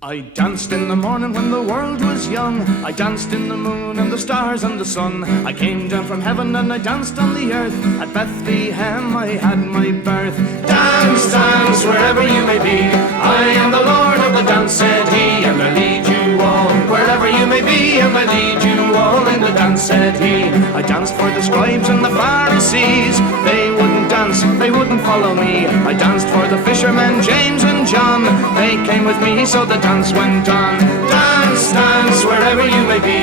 I danced in the morning when the world was young. I danced in the moon and the stars and the sun. I came down from heaven and I danced on the earth. At Bethlehem I had my birth. Dance, dance, wherever you may be. I am the Lord of the dance, said he, and I lead you all wherever you may be, and I lead you all in the dance, said he. I danced for the scribes and the Pharisees. They wouldn't dance, they wouldn't follow me. I danced for the fishermen, James and John. They came with me, so the dance went on. Dance, dance, wherever you may be.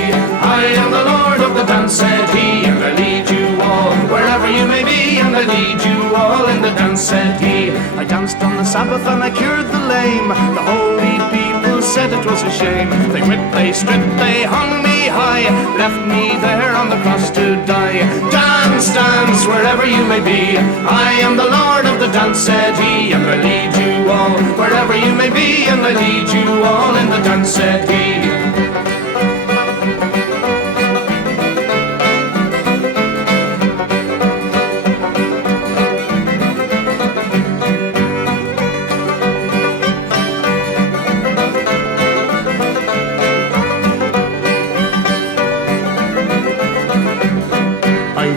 I am the Lord of the dance, said he, and I lead you all wherever you may be, and I lead you all in the dance, said he. I danced on the Sabbath and I cured the lame. The holy people said it was a shame. They whipped, they stripped, they hung me high, left me there on the cross to die. Dance, dance, wherever you may be. I am the Lord of the dance, said he, and I lead you all wherever you may be, and I lead you all in the dance, said he.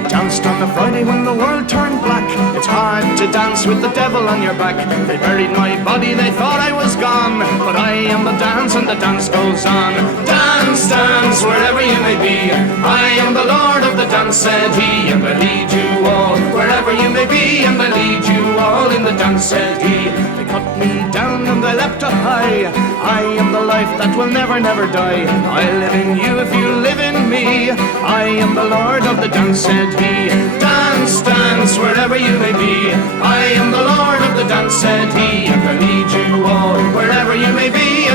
Danced on the Friday when the world turned black. It's hard to dance with the devil on your back. They buried my body, they thought I was gone, but I am the dance and the dance goes on. Dance, dance, wherever you may be. I am the Lord of the dance, said he, and I lead you all wherever you may be, and I lead you all in the dance, said he. They cut me down and I leapt up high. I am the life that will never, never die. I live in you if you live in me. I am the Lord of the dance, said he. Dance, dance, wherever you may be. I am the Lord of the dance, said he, and I lead you all wherever you may be,